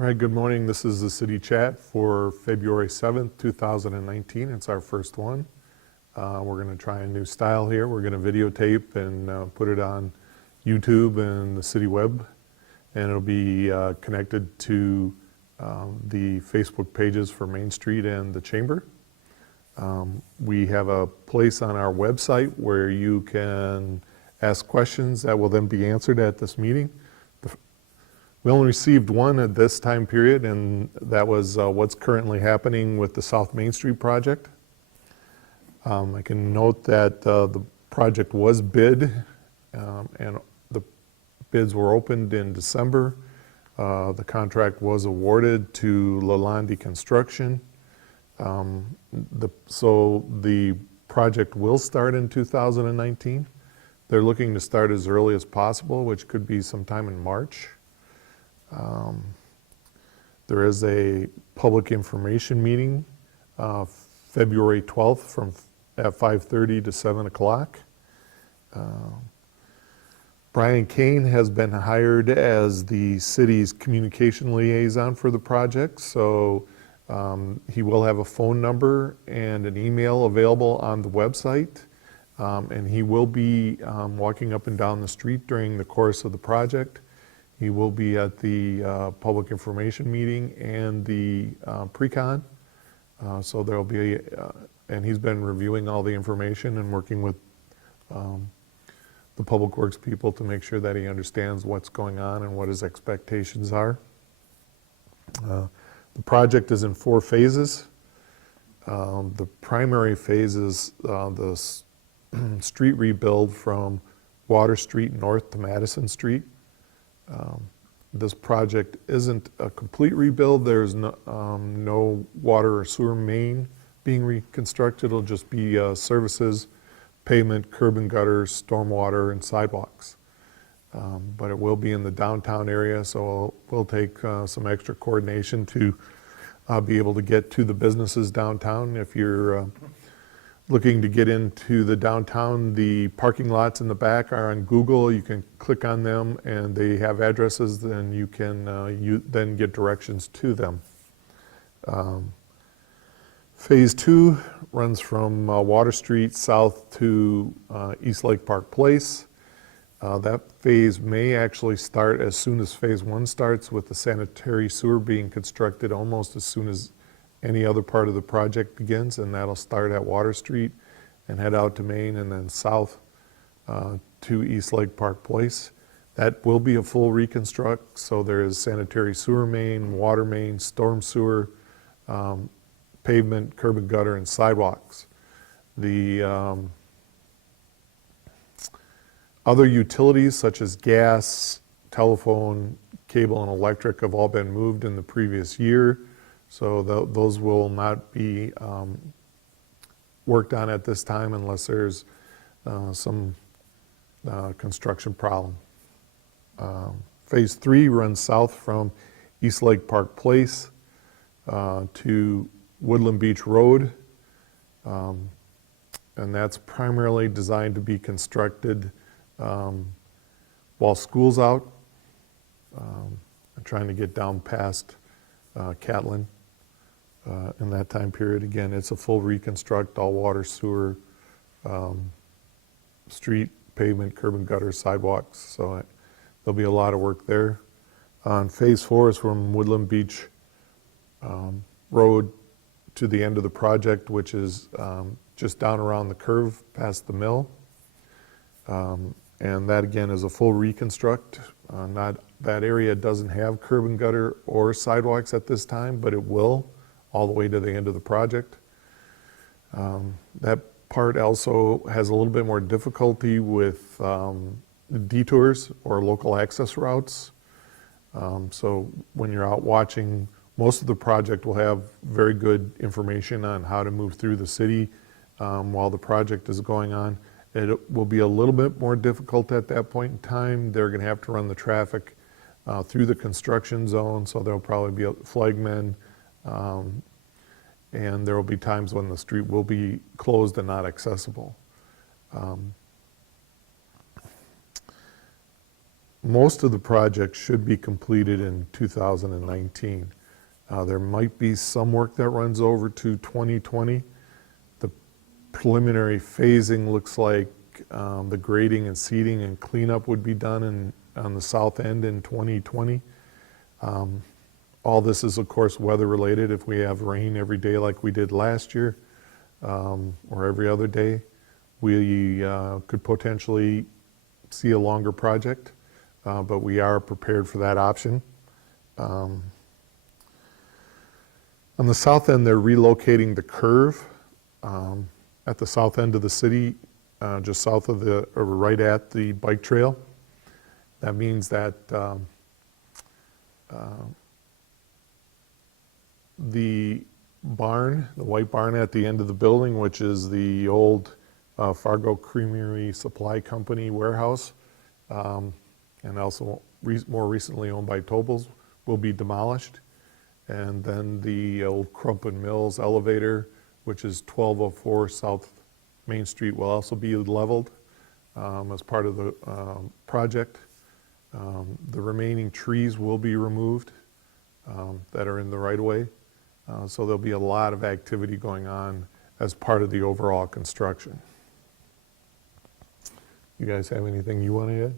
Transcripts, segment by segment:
All right, good morning. This is the city chat for February 7th, 2019. It's our first one. We're going to try a new style here. We're going to videotape and put it on YouTube and the city web. And it'll be connected to the Facebook pages for Main Street and the Chamber. We have a place on our website where you can ask questions that will then be answered at this meeting. We only received one at this time period, and that was what's currently happening with the South Main Street project. I can note that the project was bid, and the bids were opened in December. The contract was awarded to Lalonde Construction. So the project will start in 2019. They're looking to start as early as possible, which could be sometime in March. There is a public information meeting February 12th at 5:30 to 7 o'clock. Brian Kane has been hired as the city's communication liaison for the project, so he will have a phone number and an email available on the website, and he will be walking up and down the street during the course of the project. He will be at the public information meeting and the pre-con. So there'll be, and he's been reviewing all the information and working with the public works people to make sure that he understands what's going on and what his expectations are. The project is in 4 phases. The primary phase is the street rebuild from Water Street north to Madison Street. This project isn't a complete rebuild. There's no water or sewer main being reconstructed. It'll just be services, pavement, curb and gutter, stormwater, and sidewalks. But it will be in the downtown area, so we'll take some extra coordination to be able to get to the businesses downtown. If you're looking to get into the downtown, the parking lots in the back are on Google. You can click on them and they have addresses, then you can then get directions to them. Phase 2 runs from Water Street south to East Lake Park Place. That phase may actually start as soon as phase 1 starts, with the sanitary sewer being constructed almost as soon as any other part of the project begins, and that'll start at Water Street and head out to Main and then south to East Lake Park Place. That will be a full reconstruct, so there is sanitary sewer main, water main, storm sewer, pavement, curb and gutter, and sidewalks. The other utilities such as gas, telephone, cable, and electric have all been moved in the previous year. So those will not be worked on at this time unless there's some construction problem. Phase 3 runs south from East Lake Park Place to Woodland Beach Road. And that's primarily designed to be constructed while school's out. I'm trying to get down past Catlin. In that time period. Again, it's a full reconstruct, all water, sewer, street, pavement, curb and gutter, sidewalks. So there'll be a lot of work there. On phase 4 is from Woodland Beach Road to the end of the project, which is just down around the curve past the mill. And that again is a full reconstruct. That area doesn't have curb and gutter or sidewalks at this time, but it will, all the way to the end of the project. That part also has a little bit more difficulty with detours or local access routes. So when you're out watching, most of the project will have very good information on how to move through the city while the project is going on. It will be a little bit more difficult at that point in time. They're going to have to run the traffic through the construction zone, so there'll probably be flagmen, and there will be times when the street will be closed and not most of the project should be completed in 2019. There might be some work that runs over to 2020. The preliminary phasing looks like the grading and seeding and cleanup would be done on the south end in 2020. All this is, of course, weather related. If we have rain every day like we did last year, or every other day, we could potentially see a longer project, but we are prepared for that option. On the south end, they're relocating the curve at the south end of the city, just south of or right at the bike trail. That means that the barn, the white barn at the end of the building, which is the old Fargo Creamery Supply Company warehouse, and also more recently owned by Tobel's, will be demolished. And then the old Crumpin Mills elevator, which is 1204 South Main Street, will also be leveled as part of the project. The remaining trees will be removed that are in the right-of-way. So there'll be a lot of activity going on as part of the overall construction. You guys have anything you want to add?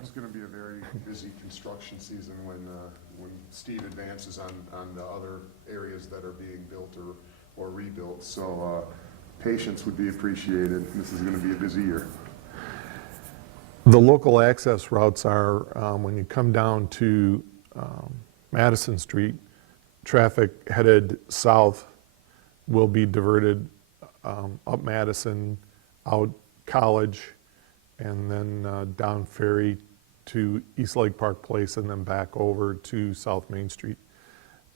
It's going to be a very busy construction season when Steve advances on the other areas that are being built or rebuilt. So patience would be appreciated. This is going to be a busy year. The local access routes are, when you come down to Madison Street, traffic headed south will be diverted up Madison, out College, and then down Ferry to East Lake Park Place, and then back over to South Main Street.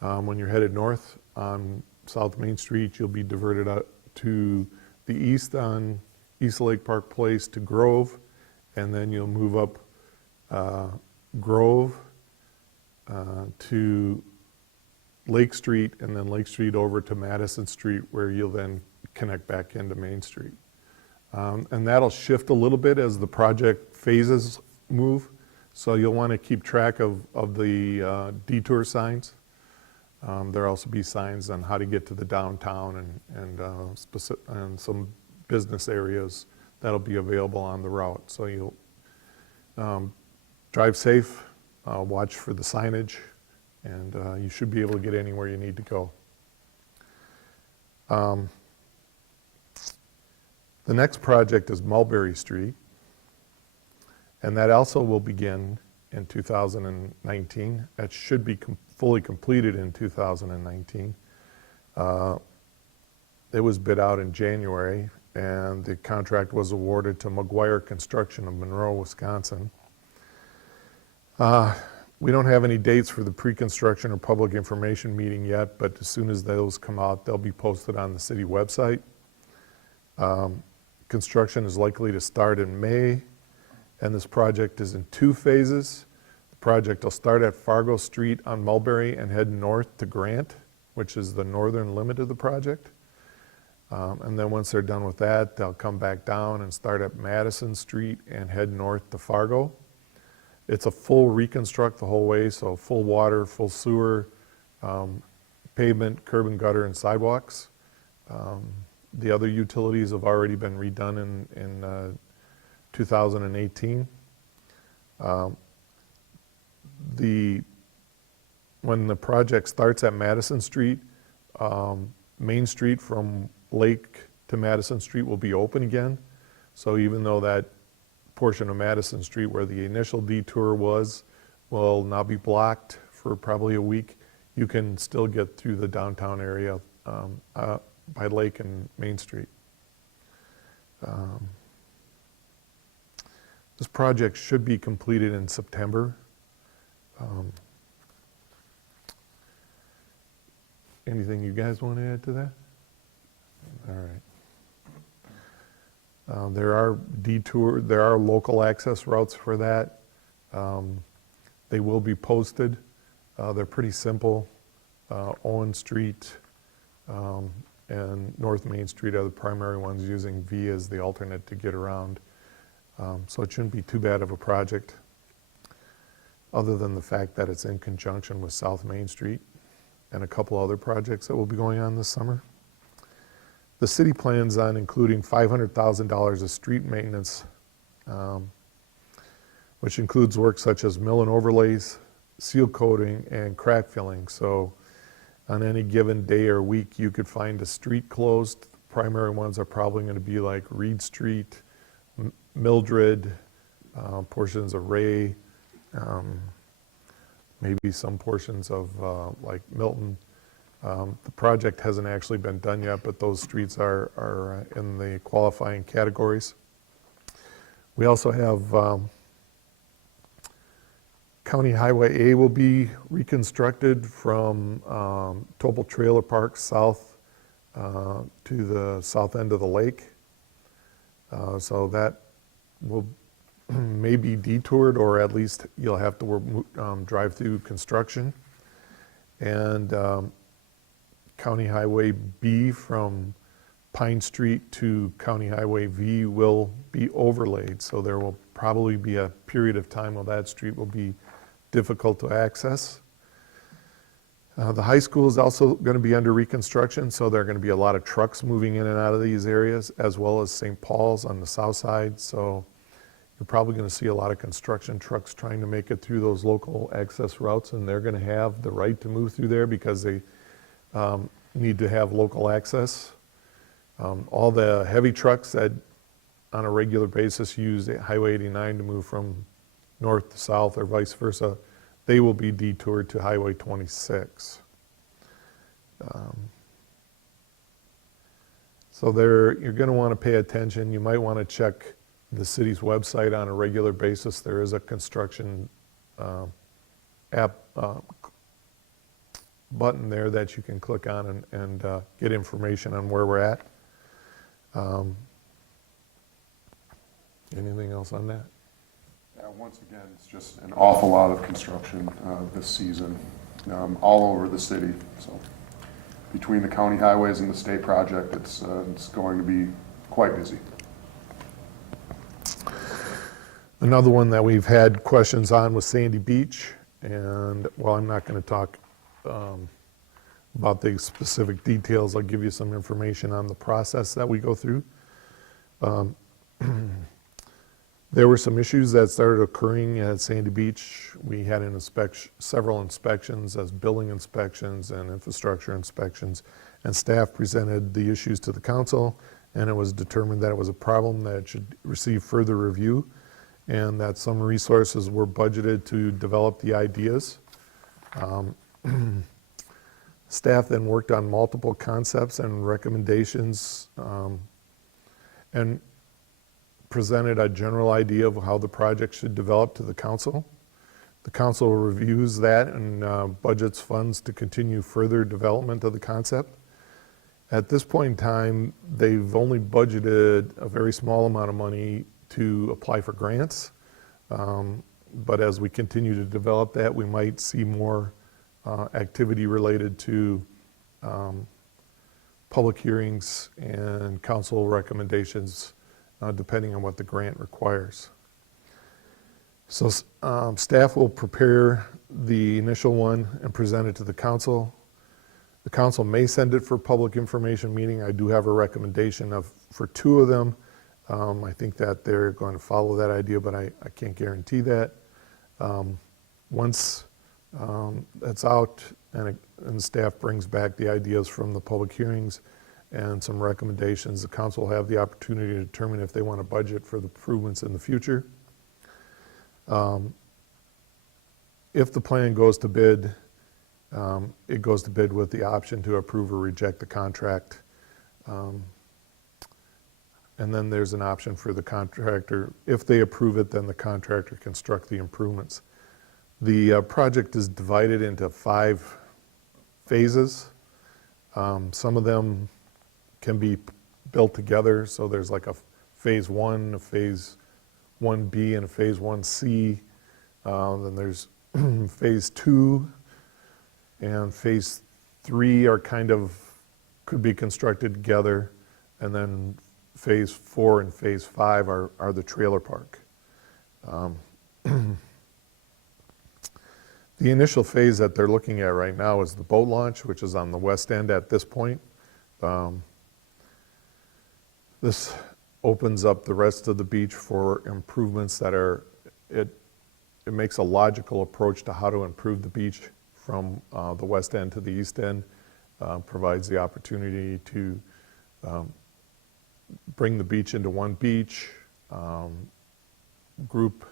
When you're headed north on South Main Street, you'll be diverted out to the east on East Lake Park Place to Grove, and then you'll move up Grove to Lake Street, and then Lake Street over to Madison Street, where you'll then connect back into Main Street. And that'll shift a little bit as the project phases move, so you'll want to keep track of the detour signs. There'll also be signs on how to get to the downtown and some business areas that'll be available on the route. So you'll drive safe, watch for the signage, and you should be able to get anywhere you need to go. The next project is Mulberry Street, and that also will begin in 2019. That should be fully completed in 2019. It was bid out in January, and the contract was awarded to McGuire Construction of Monroe, Wisconsin. We don't have any dates for the pre-construction or public information meeting yet, but as soon as those come out, they'll be posted on the city website. Construction is likely to start in May, and this project is in 2 phases. The project will start at Fargo Street on Mulberry and head north to Grant, which is the northern limit of the project. And then once they're done with that, they'll come back down and start at Madison Street and head north to Fargo. It's a full reconstruct the whole way, so full water, full sewer, pavement, curb and gutter, and sidewalks. The other utilities have already been redone in 2018. When the project starts at Madison Street, Main Street from Lake to Madison Street will be open again. So even though that portion of Madison Street where the initial detour was will now be blocked for probably a week, you can still get through the downtown area by Lake and Main Street. This project should be completed in September. Anything you guys want to add to that? All right. There are local access routes for that. They will be posted. They're pretty simple. Owen Street and North Main Street are the primary ones, using V as the alternate to get around. So it shouldn't be too bad of a project, other than the fact that it's in conjunction with South Main Street and a couple other projects that will be going on this summer. The city plans on including $500,000 of street maintenance, which includes work such as mill and overlays, seal coating, and crack filling. So on any given day or week, you could find a street closed. Primary ones are probably going to be like Reed Street, Mildred, portions of Ray, maybe some portions of like Milton. The project hasn't actually been done yet, but those streets are in the qualifying categories. We also have County Highway A will be reconstructed from Topol Trailer Park south to the south end of the lake. So that will maybe detoured, or at least you'll have to drive through construction. And County Highway B from Pine Street to County Highway V will be overlaid. So there will probably be a period of time where that street will be difficult to access. The high school is also going to be under reconstruction, so there are going to be a lot of trucks moving in and out of these areas, as well as St. Paul's on the south side. So you're probably going to see a lot of construction trucks trying to make it through those local access routes, and they're going to have the right to move through there because they need to have local access. All the heavy trucks that on a regular basis use Highway 89 to move from north to south or vice versa, they will be detoured to Highway 26. So there, you're going to want to pay attention. You might want to check the city's website on a regular basis. There is a construction app button there that you can click on and get information on where we're at. Anything else on that? Once again, it's just an awful lot of construction this season, all over the city. So between the county highways and the state project, it's going to be quite busy. Another one that we've had questions on was Sandy Beach, and while I'm not going to talk about the specific details, I'll give you some information on the process that we go through. There were some issues that started occurring at Sandy Beach. We had several inspections, as building inspections and infrastructure inspections, and staff presented the issues to the council, and it was determined that it was a problem that should receive further review, and that some resources were budgeted to develop the ideas. Staff then worked on multiple concepts and recommendations, and presented a general idea of how the project should develop to the council. The council reviews that and budgets funds to continue further development of the concept. At this point in time, they've only budgeted a very small amount of money to apply for grants. But as we continue to develop that, we might see more activity related to public hearings and council recommendations, depending on what the grant requires. So staff will prepare the initial one and present it to the council. The council may send it for public information meeting. I do have a recommendation for 2 of them. I think that they're going to follow that idea, but I can't guarantee that. Once that's out and staff brings back the ideas from the public hearings and some recommendations, the council will have the opportunity to determine if they want to budget for the improvements in the future. If the plan goes to bid, it goes to bid with the option to approve or reject the contract. And then there's an option for the contractor. If they approve it, then the contractor construct the improvements. The project is divided into 5 phases. Some of them can be built together, so there's like a phase 1, a phase 1B, and a phase 1C. Then there's phase 2 and phase 3 are could be constructed together, and then Phase 4 and Phase 5 are the trailer park. The initial phase that they're looking at right now is the boat launch, which is on the west end at this point. This opens up the rest of the beach for improvements that are, it makes a logical approach to how to improve the beach from the west end to the east end, provides the opportunity to bring the beach into one beach, group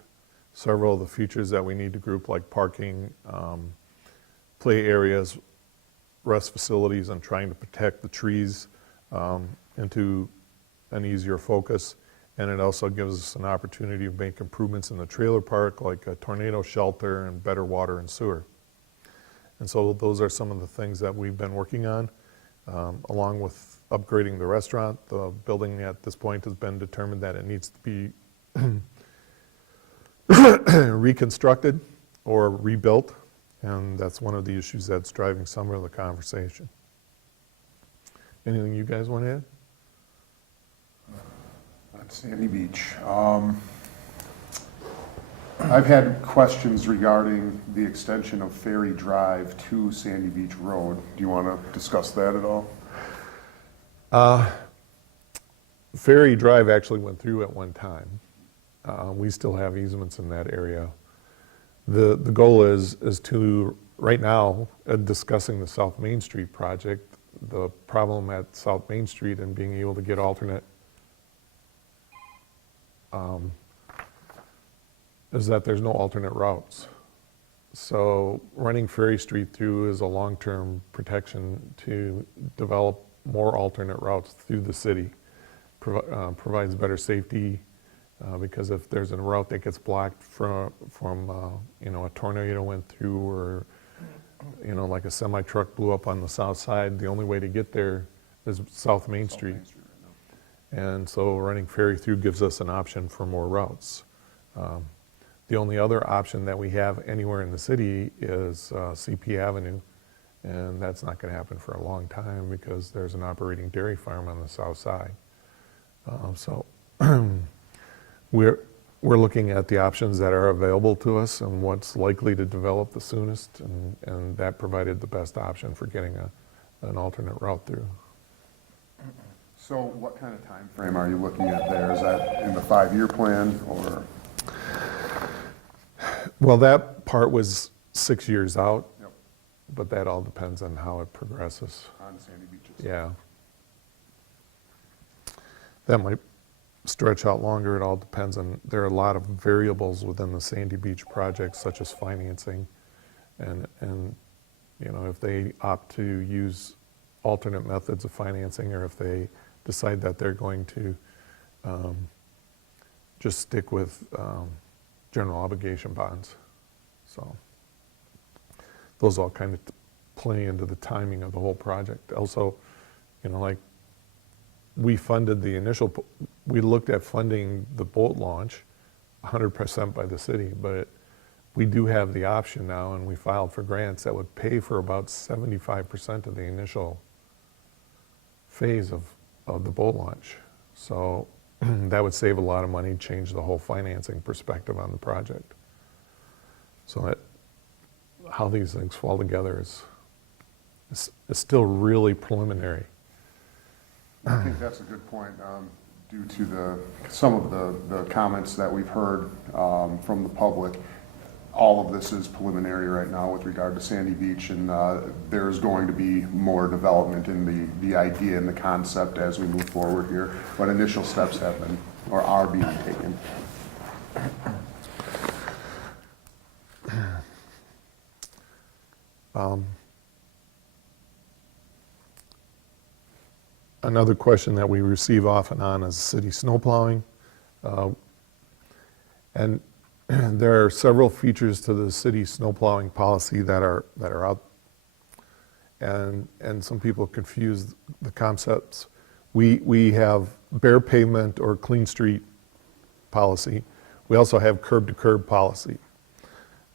several of the features that we need to group, like parking, play areas, rest facilities, and trying to protect the trees into an easier focus. And it also gives us an opportunity to make improvements in the trailer park, like a tornado shelter and better water and sewer. And so those are some of the things that we've been working on, along with upgrading the restaurant. The building at this point has been determined that it needs to be reconstructed or rebuilt, and that's one of the issues that's driving some of the conversation. Anything you guys want to add? On Sandy Beach. I've had questions regarding the extension of Ferry Drive to Sandy Beach Road. Do you want to discuss that at all? Ferry Drive actually went through at one time. We still have easements in that area. The goal is to, right now, discussing the South Main Street project, the problem at South Main Street and being able to get alternate is that there's no alternate routes. So running Ferry Street through is a long-term protection to develop more alternate routes through the city. Provides better safety because if there's a route that gets blocked from you know, a tornado went through, or you know, like a semi-truck blew up on the south side, the only way to get there is South Main Street. And so running Ferry through gives us an option for more routes. The only other option that we have anywhere in the city is CP Avenue, and that's not going to happen for a long time because there's an operating dairy farm on the south side. So we're looking at the options that are available to us and what's likely to develop the soonest, and that provided the best option for getting an alternate route through. So what kind of time frame are you looking at there? Is that in the 5-year plan, or? Well, that part was 6 years out, Yep. but that all depends on how it progresses. On Sandy Beach? Yeah. That might stretch out longer. It all depends on, there are a lot of variables within the Sandy Beach project, such as financing, and you know, if they opt to use alternate methods of financing, or if they decide that they're going to just stick with general obligation bonds. So those all kind of play into the timing of the whole project. Also, you know, like we funded the initial, we looked at funding the boat launch 100% by the city, but we do have the option now, and we filed for grants that would pay for about 75% of the initial phase of the boat launch. So that would save a lot of money, change the whole financing perspective on the project. So that, how these things fall together is still really preliminary. I think that's a good point, due to some of the comments that we've heard from the public. All of this is preliminary right now with regard to Sandy Beach, and there's going to be more development in the idea and the concept as we move forward here. But initial steps have been, or are being taken. Another question that we receive off and on is city snow plowing. And there are several features to the city snow plowing policy that are out, and some people confuse the concepts. We have bare pavement or clean street policy. We also have curb to curb policy.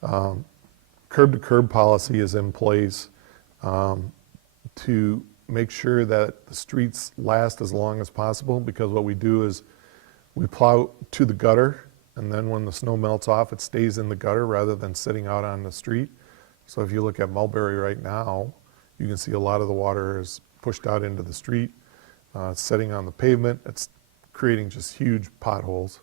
Curb to curb policy is in place to make sure that the streets last as long as possible, because what we do is we plow to the gutter, and then when the snow melts off, it stays in the gutter rather than sitting out on the street. So if you look at Mulberry right now, you can see a lot of the water is pushed out into the street. It's sitting on the pavement. It's creating just huge potholes,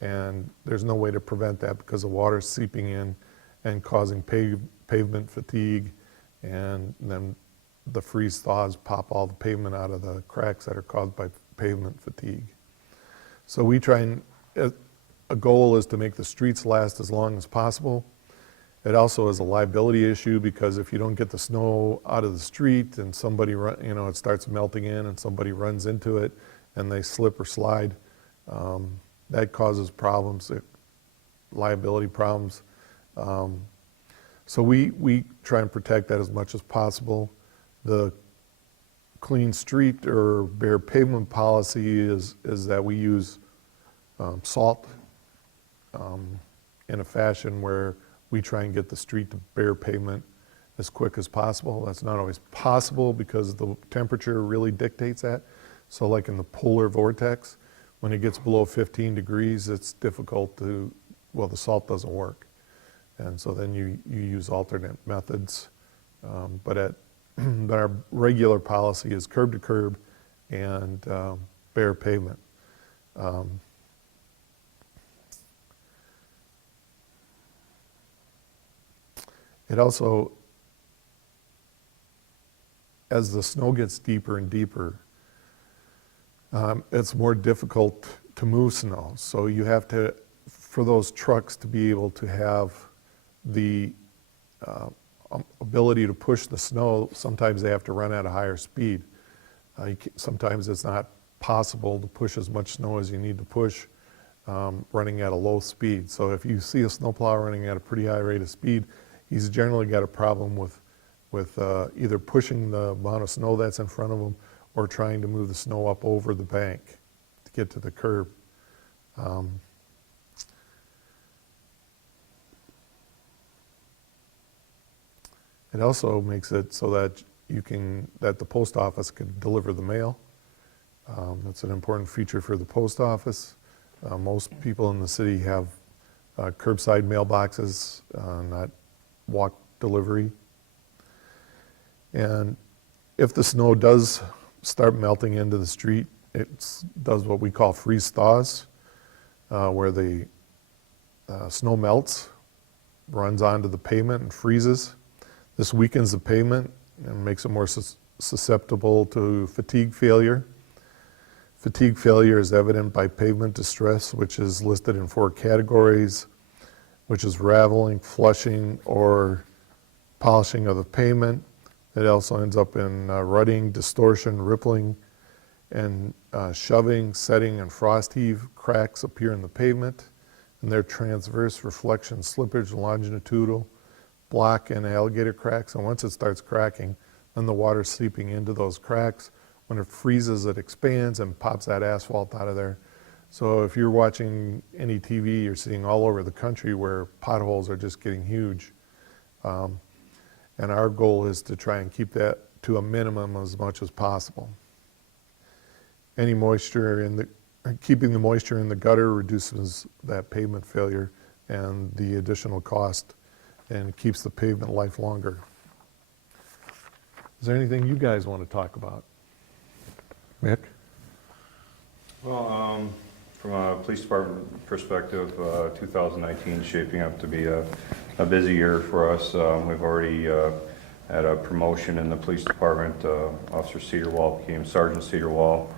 and there's no way to prevent that because the water's seeping in and causing pavement fatigue, and then the freeze thaws pop all the pavement out of the cracks that are caused by pavement fatigue. So we try and, a goal is to make the streets last as long as possible. It also is a liability issue, because if you don't get the snow out of the street and somebody it starts melting in and somebody runs into it and they slip or slide, that causes problems, liability problems. So we try and protect that as much as possible. The clean street or bare pavement policy is that we use salt in a fashion where we try and get the street to bare pavement as quick as possible. That's not always possible because the temperature really dictates that. So like in the polar vortex, when it gets below 15 degrees, it's difficult to, well, the salt doesn't work. And so then you use alternate methods. But our regular policy is curb to curb and bare pavement. It also, as the snow gets deeper and deeper, it's more difficult to move snow. So you have to, for those trucks to be able to have the ability to push the snow, sometimes they have to run at a higher speed. Sometimes it's not possible to push as much snow as you need to push running at a low speed. So if you see a snowplow running at a pretty high rate of speed, he's generally got a problem with either pushing the amount of snow that's in front of him or trying to move the snow up over the bank to get to the curb. It also makes it so that that the post office can deliver the mail. That's an important feature for the post office. Most people in the city have curbside mailboxes, not walk delivery. And if the snow does start melting into the street, it does what we call freeze thaws, where the snow melts, runs onto the pavement and freezes. This weakens the pavement and makes it more susceptible to fatigue failure. Fatigue failure is evident by pavement distress, which is listed in 4 categories, which is raveling, flushing, or polishing of the pavement. It also ends up in rutting, distortion, rippling, and shoving, setting, and frost heave. Cracks appear in the pavement, and they're transverse, reflection, slippage, longitudinal, block, and alligator cracks. And once it starts cracking, then the water's seeping into those cracks. When it freezes, it expands and pops that asphalt out of there. So if you're watching any TV, you're seeing all over the country where potholes are just getting huge. And our goal is to try and keep that to a minimum as much as possible. Any moisture keeping the moisture in the gutter reduces that pavement failure and the additional cost, and keeps the pavement life longer. Is there anything you guys want to talk about? Mick? Well, from a police department perspective, 2019 is shaping up to be a busy year for us. We've already had a promotion in the police department. Officer Cedarwall became Sergeant Cedarwall.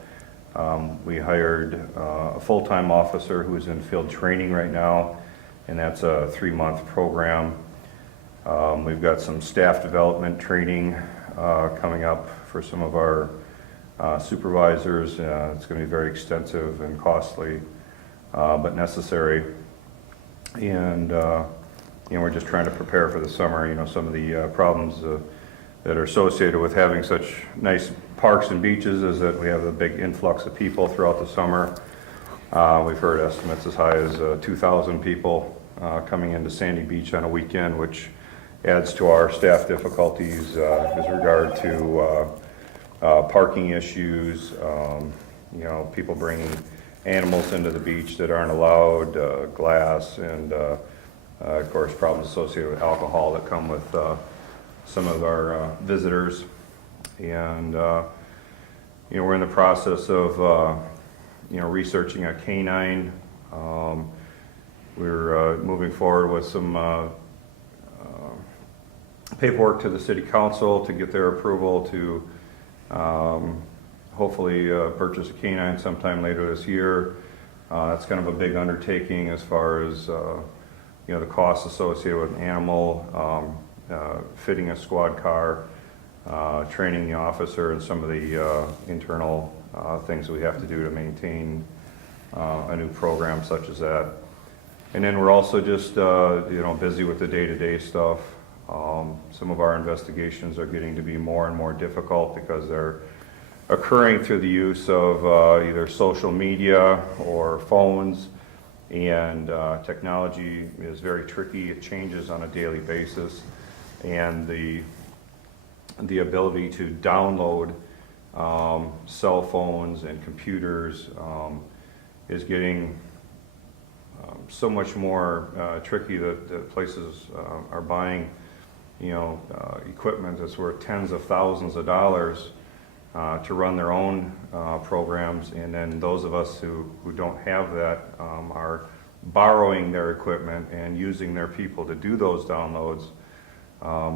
We hired a full-time officer who is in field training right now, and that's a 3-month program. We've got some staff development training coming up for some of our supervisors. It's going to be very extensive and costly, but necessary. And we're just trying to prepare for the summer. Some of the problems that are associated with having such nice parks and beaches is that we have a big influx of people throughout the summer. We've heard estimates as high as 2,000 people coming into Sandy Beach on a weekend, which adds to our staff difficulties with regard to parking issues, people bringing animals into the beach that aren't allowed, glass, and of course problems associated with alcohol that come with some of our visitors. And we're in the process of researching a canine. We're moving forward with some paperwork to the city council to get their approval to hopefully purchase a canine sometime later this year. That's kind of a big undertaking as far as the costs associated with an animal, fitting a squad car, training the officer, and some of the internal things we have to do to maintain a new program such as that. And then we're also just busy with the day-to-day stuff. Some of our investigations are getting to be more and more difficult because they're occurring through the use of either social media or phones, and technology is very tricky. It changes on a daily basis, and the ability to download cell phones and computers is getting so much more tricky that places are buying equipment that's worth tens of thousands of dollars to run their own programs, and then those of us who don't have that are borrowing their equipment and using their people to do those downloads.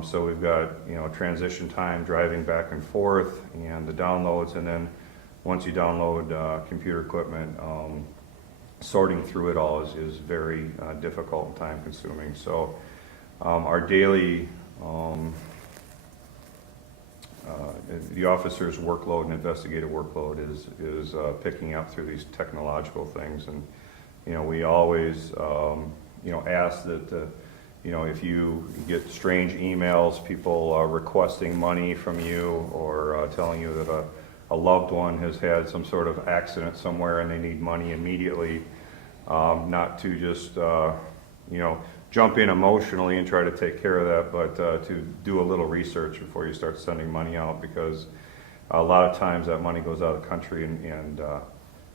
So we've got transition time, driving back and forth, and the downloads, and then once you download computer equipment, sorting through it all is very difficult and time consuming. So our daily the officer's workload and investigative workload is picking up through these technological things, and we always ask that if you get strange emails, people requesting money from you, or telling you that a loved one has had some sort of accident somewhere and they need money immediately, not to just jump in emotionally and try to take care of that, but to do a little research before you start sending money out, because a lot of times that money goes out of the country and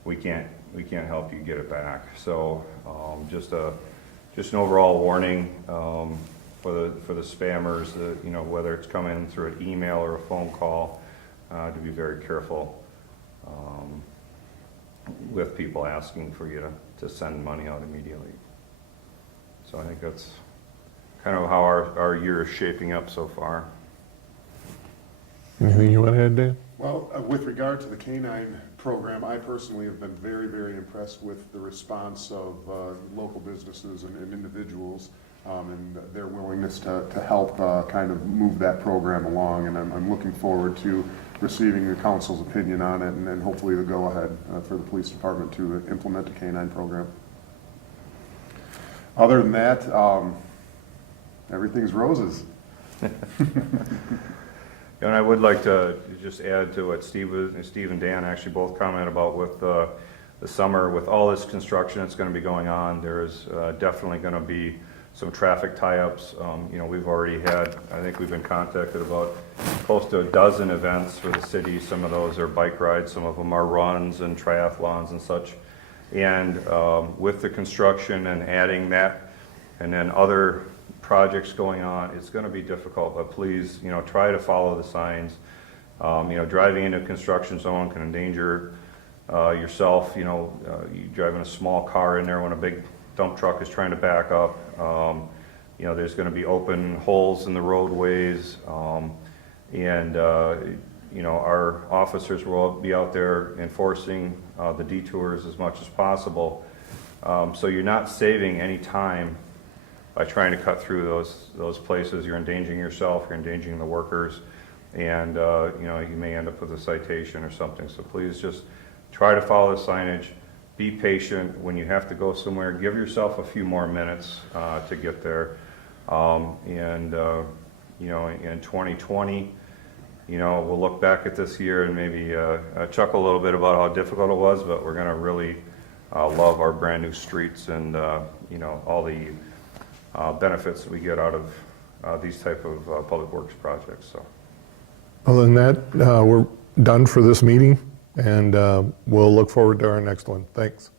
we can't help you get it back. So just an overall warning for the spammers that whether it's coming through an email or a phone call, to be very careful with people asking for you to send money out immediately. So I think that's kind of how our year is shaping up so far. Anything you want to add, Dan? Well, with regard to the canine program, I personally have been very, very impressed with the response of local businesses and individuals, and their willingness to help kind of move that program along. And I'm looking forward to receiving the council's opinion on it, and then hopefully the go-ahead for the police department to implement the canine program. Other than that, everything's roses. And I would like to just add to what Steve and Dan actually both commented about with the summer. With all this construction that's going to be going on, there's definitely going to be some traffic tie-ups. We've already had, I think we've been contacted about close to a dozen events for the city. Some of those are bike rides, some of them are runs and triathlons and such. And with the construction and adding that, and then other projects going on, it's going to be difficult. But please, try to follow the signs. Driving into a construction zone can endanger yourself. You driving a small car in there when a big dump truck is trying to back up. There's going to be open holes in the roadways, and our officers will be out there enforcing the detours as much as possible. So you're not saving any time by trying to cut through those places. You're endangering yourself, you're endangering the workers, and you may end up with a citation or something. So please just try to follow the signage. Be patient. When you have to go somewhere, give yourself a few more minutes to get there. In 2020, we'll look back at this year and maybe chuckle a little bit about how difficult it was, but we're going to really love our brand new streets and all the benefits that we get out of these type of public works projects. So, Other than that, done for this meeting, and we'll look forward to our next one. Thanks.